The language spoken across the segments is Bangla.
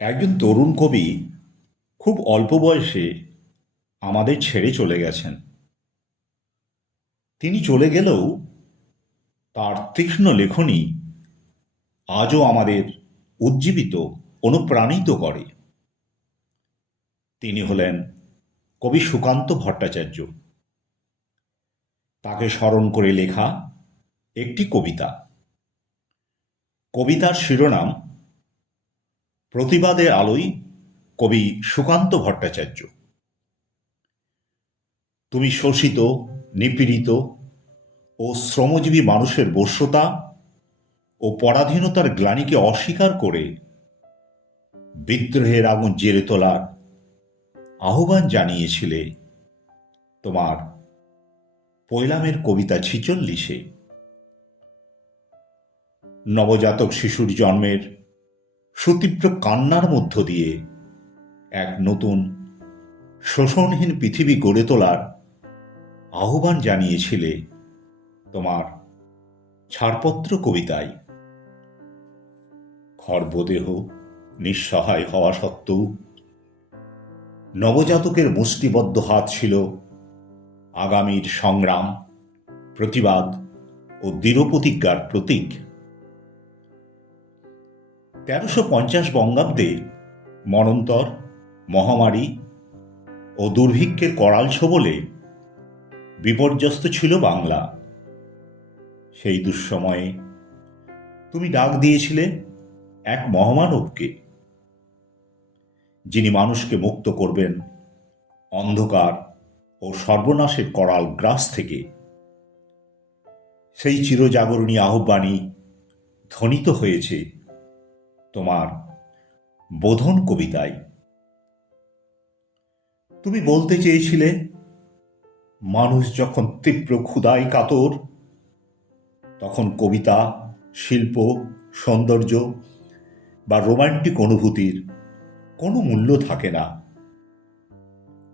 একজন তরুণ কবি খুব অল্প বয়সে আমাদের ছেড়ে চলে গেছেন। তিনি চলে গেলেও তার তীক্ষ্ণ লেখনী আজও আমাদের উজ্জীবিত, অনুপ্রাণিত করে। তিনি হলেন কবি সুকান্ত ভট্টাচার্য। তাকে স্মরণ করে লেখা একটি কবিতা। কবিতার শিরোনাম প্রতিবাদের আলোয় কবি সুকান্ত ভট্টাচার্য। তুমি শোষিত, নিপীড়িত ও শ্রমজীবী মানুষের বশ্যতা ও পরাধীনতার গ্লানিকে অস্বীকার করে বিদ্রোহের আগুন জেলে তোলার আহ্বান জানিয়েছিলে তোমার পৈলামের কবিতা ৪৬-এ। নবজাতক শিশুর জন্মের সুতীব্র কান্নার মধ্য দিয়ে এক নতুন শোষণহীন পৃথিবী গড়ে তোলার আহ্বান জানিয়েছিলে তোমার ছাড়পত্র কবিতায়। খর্বদেহ নিঃসহায় হওয়া সত্ত্বেও নবজাতকের মুষ্টিবদ্ধ হাত ছিল আগামীর সংগ্রাম, প্রতিবাদ ও দৃঢ়প্রতিজ্ঞার প্রতীক। ১৩৫০ বঙ্গাব্দে মরণতর মহামারী ও দুর্ভিক্ষের করাল ছোবলে বিপর্যস্ত ছিল বাংলা। সেই দুঃসময়ে তুমি ডাক দিয়েছিলে এক মহামানবকে, যিনি মানুষকে মুক্ত করবেন অন্ধকার ও সর্বনাশের করাল গ্রাস থেকে। সেই চিরজাগরণী আহ্বানই ধ্বনিত হয়েছে তোমার বোধন কবিতায়। তুমি বলতে চেয়েছিলে, মানুষ যখন তীব্র ক্ষুধায় কাতর, তখন কবিতা, শিল্প, সৌন্দর্য বা রোমান্টিক অনুভূতির কোনো মূল্য থাকে না।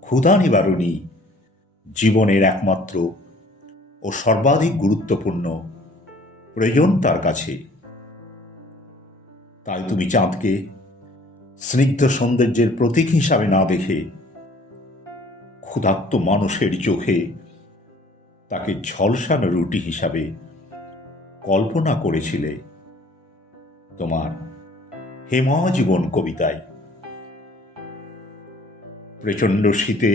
ক্ষুধা নিবারণী জীবনের একমাত্র ও সর্বাধিক গুরুত্বপূর্ণ প্রয়োজন তার কাছে। তাই তুমি চাঁদকে স্নিগ্ধ সৌন্দর্যের প্রতীক হিসাবে না দেখে ক্ষুধার্ত মানুষের চোখে তাকে ঝলসানো রুটি হিসাবে কল্পনা করেছিলে তোমার হে মহাজীবন কবিতায়। প্রচণ্ড শীতে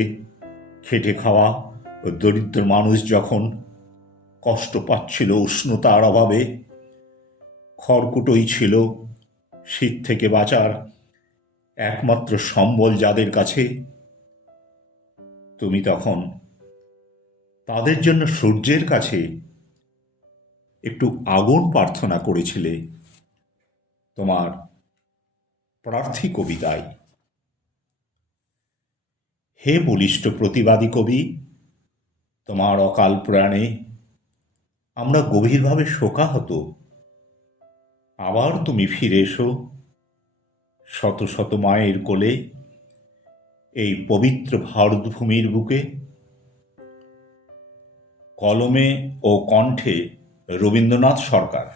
খেটে খাওয়া ও দরিদ্র মানুষ যখন কষ্ট পাচ্ছিল উষ্ণতার অভাবে, খড়কুটোই ছিল শীত থেকে বাঁচার একমাত্র সম্বল যাদের কাছে, তুমি তখন তাদের জন্য সূর্যের কাছে একটু আগুন প্রার্থনা করেছিলে তোমার প্রার্থী কবিতায়। হে বলিষ্ঠ প্রতিবাদী কবি, তোমার অকাল প্রয়াণে আমরা গভীরভাবে শোকাহত। আবার তুমি ফিরে এসো শত শত মায়ের কোলে, এই পবিত্র ভারতভূমির বুকে। কলমে ও কণ্ঠে রবীন্দ্রনাথ সরকার।